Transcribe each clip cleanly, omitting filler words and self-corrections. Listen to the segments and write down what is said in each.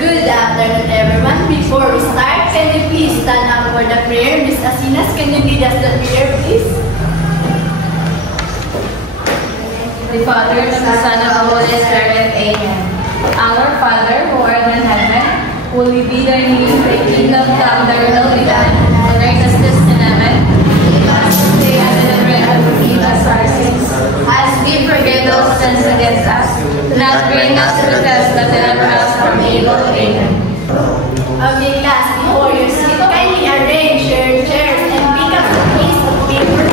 Good afternoon, everyone. Before we start, can you please stand up for the prayer? Miss Asinas, can you lead us the prayer, please? The Father, and the Son, and the Holy Spirit. Amen. Our Father, who art in heaven, holy be thy name. Thy kingdom come, thy will be done, on earth as it is in heaven. Give us this day our bread, and forgive us our sins, as we forgive those who sins against us. Do not bring us to the test, but deliver us from evil. Amen. Okay, class, before you sit, kindly arrange your chairs and pick up a piece of paper.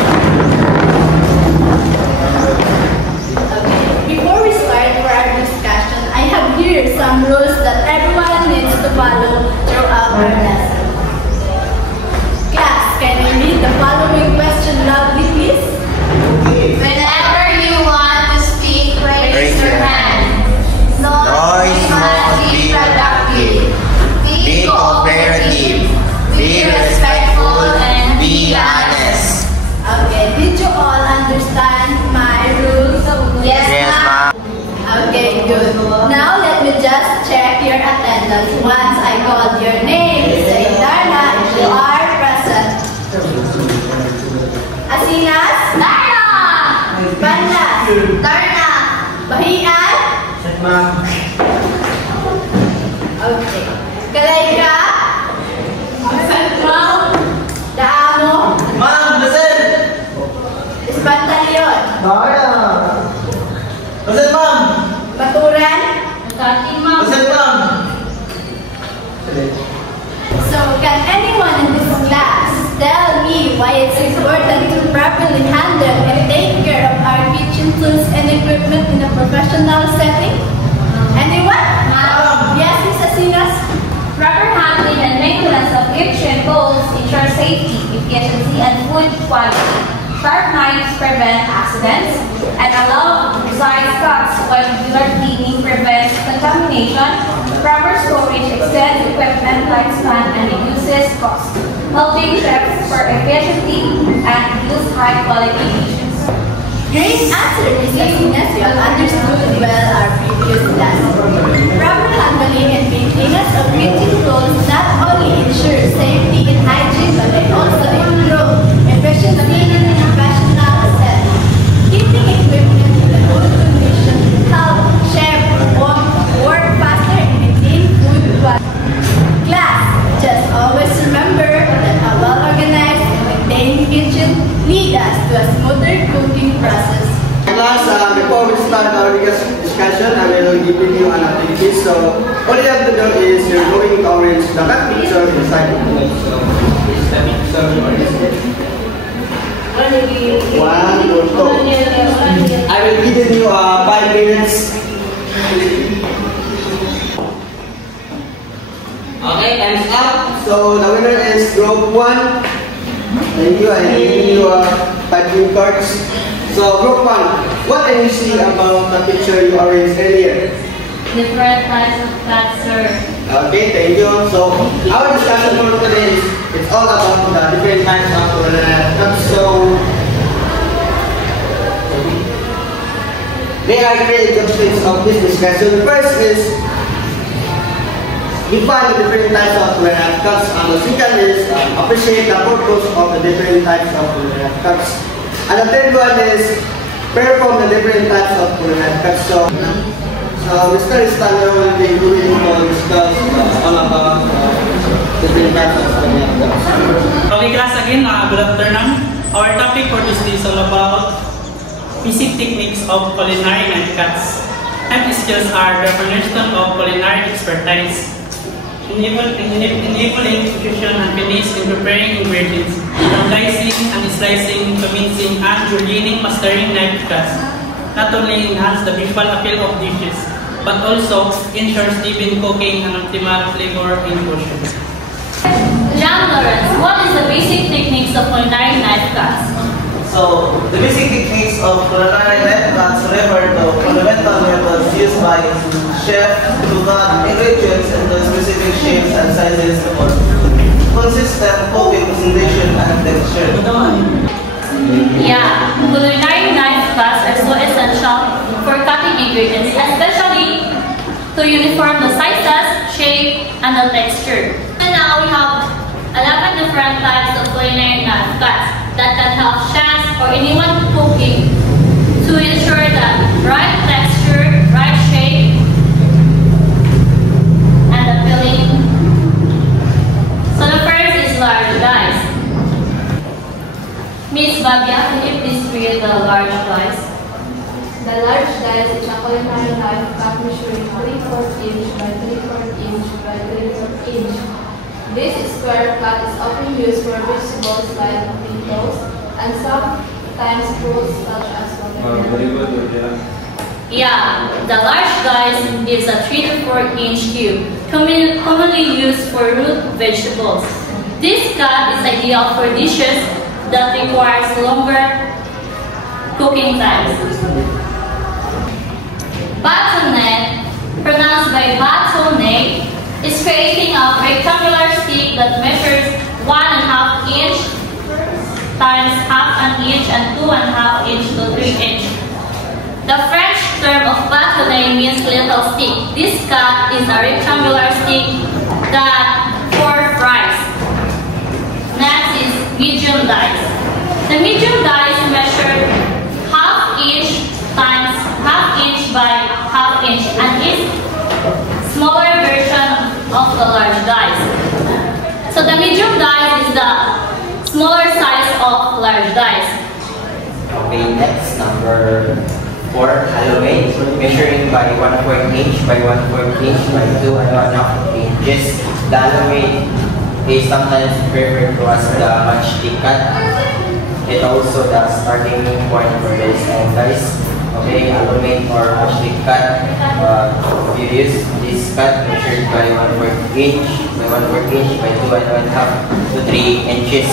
Okay, before we start for our discussion, I have here some rules that everyone needs to follow throughout our lesson. Class, can you read the following question loudly, please? Whenever you want to speak, raise your hand. Noise must be productive, be cooperative, be respectful, and be honest. Okay, did you all understand my rules? Yes, ma'am. Okay, good. Now let me just check your attendance. Once I called your name, say Darna if you are present. Asinas? Darna! Bandas? Darna! Bahian? Ma'am. Okay. Kalayka? Ma'am? Daamo? Ma'am, listen! Espantalion? Listen, ma'am! Baturan? Matating, ma'am. Listen, ma'am! So, can anyone in this class tell me why it's important to properly handle and take care of our kitchen tools and equipment in a professional setting? Anyone? Ma'am. Yes, Miss Asinas? Proper handling and maintenance of kitchen bowls ensure safety, efficiency, and food quality. Sharp knives prevent accidents, and allow precise cuts while regular cleaning prevents contamination. Proper storage extends equipment lifespan and reduces cost, helping chefs for efficiency and produce high-quality dishes. Great answer, Miss Asinas. You have understood well our previous lesson. Proper handling and maintenance of kitchen tools not only ensure safety and hygiene, but they also improve efficiency in a professional setting. Keeping equipment in a good condition help chef work faster and maintain food quality. Class, just always remember that a well-organized and maintained kitchen leads us to a smoother cooking process. Class, before we start our discussion, I will give you an activity. So, all you have to do is you're going to arrange the cut picture inside the book. So, is the picture one or two. I will give you 5 minutes. Okay, time's up. So, the winner is group 1. Thank you. I give you 5 green cards. So, group 1, what can you see about the picture you arranged earlier? Different types of fats, sir. Okay, thank you. So, our discussion for today is it's all about the different types of cups. So, may I create the objectives of this discussion? First is define the different types of cups. And the second is appreciate the purpose of the different types of cups. And the third one is perform the different types of cuts. So, Mr. Stanley will be going to discuss all about different types of cuts. Okay, class, again, good afternoon. Our topic for this day is all about basic techniques of culinary knife cuts. Knife skills are the cornerstone of culinary expertise, enabling precision and finish in preparing ingredients, from dicing and slicing to mincing and julienning, mastering knife cuts not only enhance the visual appeal of dishes, but also ensures even cooking and optimal flavor infusion. John Lawrence, what is the basic techniques of culinary knife cuts? So, the basic techniques of culinary knife cuts refer to fundamental methods used by chefs to cut ingredients into specific shapes and sizes for consistent cooking presentation and texture. Yeah, culinary knife cuts are so essential for cutting ingredients, especially to uniform the sizes, shape, texture. And now we have 11 different types of culinary knife cuts that can help chefs or anyone cooking to ensure that right texture, right shape, and the filling. So the first is large dice. Miss Babia, can you please read the large dice? The large dice is a culinary knife cut measuring 3/4 inch by 3/4 inch by 3/4 inch. This square cut is often used for vegetables like potatoes and sometimes fruits such as watermelon. Yeah, the large dice is a 3 to 4 inch cube, commonly used for root vegetables. This cut is ideal for dishes that requires longer cooking times. Bâtonnet, pronounced by bâtonnet, is creating a rectangular stick that measures 1.5 inch times 1/2 inch and 2.5 inch to 3 inch. The French term of bâtonnet means little stick. This cut is a rectangular stick that for fries. Next is medium dice. The medium dice measure 1/2 inch times 1/2 inch by 1/2 inch and is smaller version of the large dice. So the medium dice is the smaller size of large dice. Okay, next number 4, Halloween, measuring by 1/4 inch by 1/4 inch by 2.5 inches. The Halloween is sometimes referred to as the matchstick cut. It also the starting point for this dice. Okay, Halloween or matchstick cut. You use this cut measured by 1/4 inch by 1/4 inch by 2.5 to 3 inches.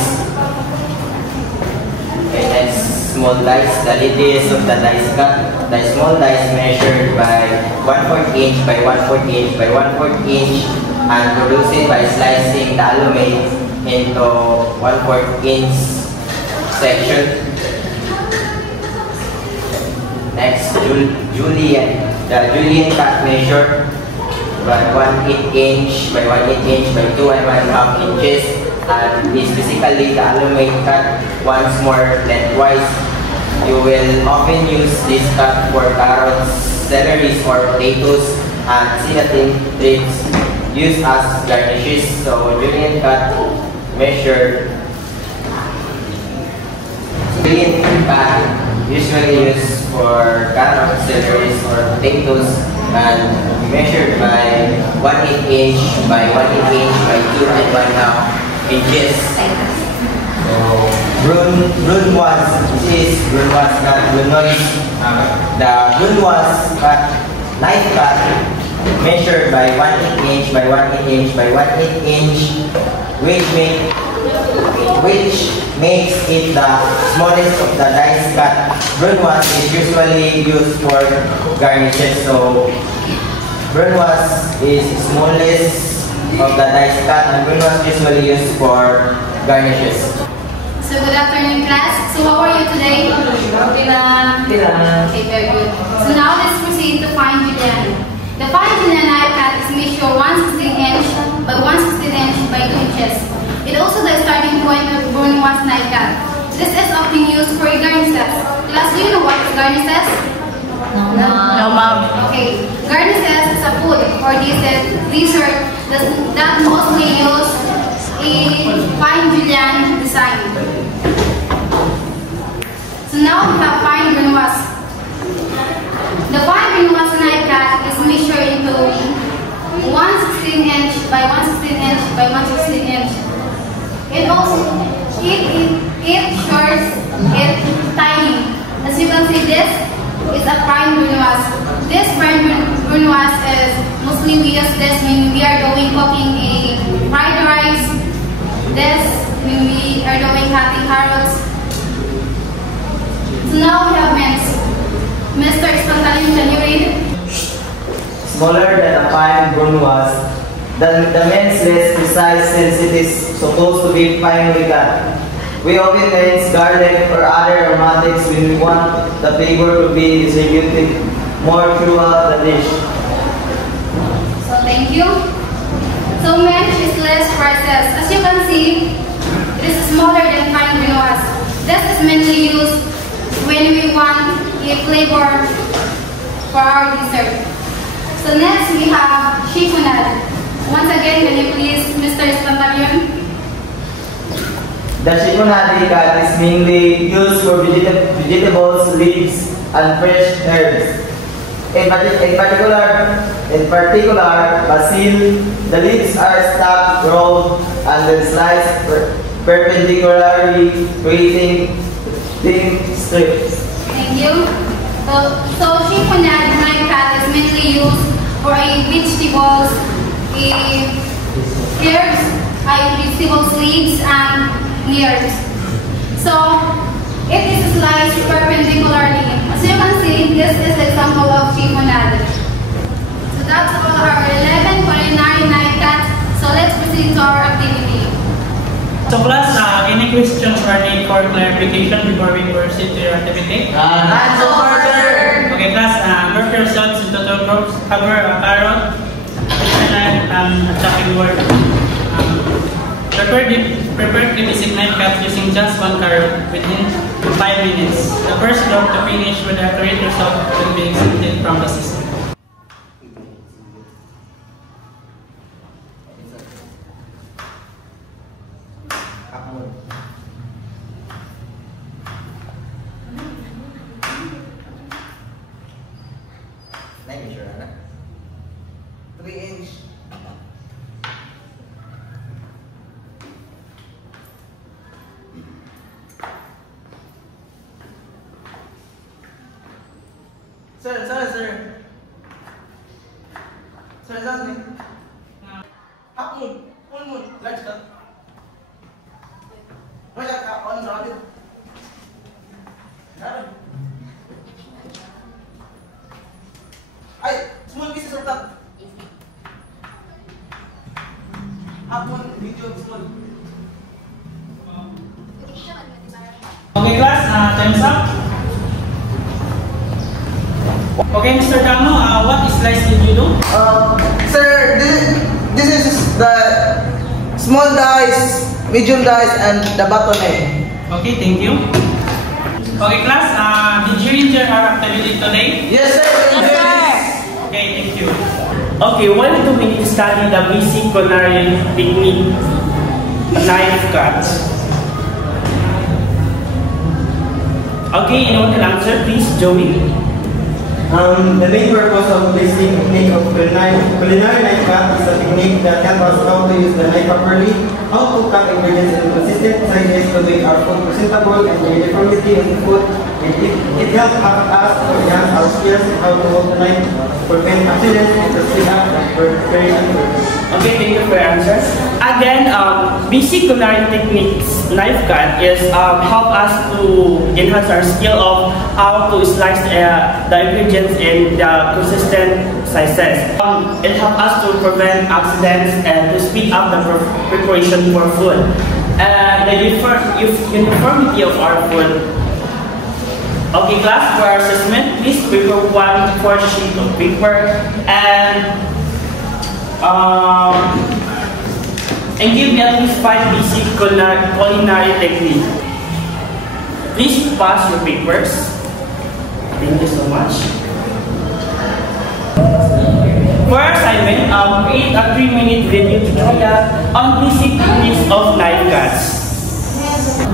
Okay, next, small dice. The radius of the dice cut. The small dice measured by 1/4 inch by 1/4 inch by 1/4 inch and produced by slicing the aluminum into 1/4 inch section. Next, julienne. The julienne cut measured by 1/8 inch by 1/8 inch by 2.5 inches and is basically the aluminum cut once more lengthwise. You will often use this cut for carrots, celeries, or potatoes, and cinnamon strips used as garnishes. So julienne cut measured. Julienne cut usually used for carrots, celeries, or potatoes and measured by 1/8 inch by 1/8 inch by 2.5 inches. So, Brunoise, this is Brunoise cut, Brunoise. The Brunoise cut, knife cut, measured by 1/8 inch by 1/8 inch by 1/8 inch, which makes it the smallest of the dice cut. Brunoise is usually used for garnishes. So, Brunoise is smallest of the dice cut and Brunoise usually used for garnishes. So good afternoon, class. So how are you today? Okay lang. Okay, very good. So now let's proceed to fine julienne. The fine julienne knife cut is measured 1/16 inch by 1/16 inch by 2 inches. It also the starting point of Brunoise knife cut. This is often used for garnishes. Class, do you know what is garnishes? No, ma'am. Okay, garnishes is a food or dessert that mostly used in fine julienne design. So now we have fine Brunoise. The fine Brunoise knife cut is measured into 1/16 inch by 1/16 inch by 1/16 inch. It shows it tiny. As you can see, this is a fine Brunoise. This fine Brunoise is mostly we use this when we are doing cooking a fried rice. This when we are doing cutting carrots. So now we have mince. Mr. Espantalin, can you read? Smaller than a fine Brunoise, the mince less precise since it is supposed to be finely cut. We often mince garlic or other aromatics when we want the flavor to be distributed more throughout the dish. So thank you. So mesh is less processed. As you can see, it is smaller than fine quinoa. This is mainly used when we want a flavor for our dessert. So next we have chiffonade. Once again, can you please, Mr. Espantalion? The chiffonade cut is mainly used for vegetables, leaves, and fresh herbs. In particular, basil, the leaves are stacked, rolled, and then sliced perpendicularly, creating thin strips. Thank you. So chiffonade knife cut is mainly used for vegetables, herbs, vegetables, leaves, and herbs. So it is sliced perpendicularly. As you can see, this is the example of chiffonade. So that's all our 11 culinary knife cuts. So let's proceed to our activity. So class, any questions or need for clarification before we proceed to your activity? Not so far, sir. Okay class, group yourselves into two groups. Cover a carrot, and a chopping board. Prepare the basic knife cuts using just one carrot within 5 minutes. The first group to finish with the accurate result will be exempted from the system. Sir, 3-inch. Sir, that's me. Half moon, full moon, large cut. Wala ka, on rabbit. Ay, small pieces of that. Half moon, medium, small. Okay class, time's up. Okay, Mr. Damo, what slice did you do? Sir, this is the small dice, medium dice, and the button egg. Okay, thank you. Okay class, did you enjoy our activity today? Yes, sir. Okay, thank you. Okay, why do we need to study the basic culinary technique, knife cuts? Okay, anyone can answer, please, Joey? The main purpose of basic technique of culinary knife cut is a technique that helps us how to use the knife properly, how to cut ingredients in consistent sizes to make our food presentable and the uniformity of the food. It helps us to enhance our skills in how to hold the knife, prevent accidents, and to speed up the preparation. Okay, thank you for your answers. Again, basic culinary techniques, knife cut, is help us to enhance our skill of how to slice the ingredients in the consistent sizes. It helps us to prevent accidents and to speed up the preparation for food. And the uniformity of our food. Okay, class, for our assessment, please prepare 1/4 sheet of paper and give me at least 5 basic culinary techniques. Please pass your papers. Thank you so much. For our assignment, create a 3-minute video tutorial on basic techniques of knife cuts.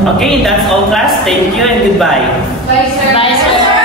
Okay, that's all class. Thank you and goodbye. Bye, sir. Bye, sir.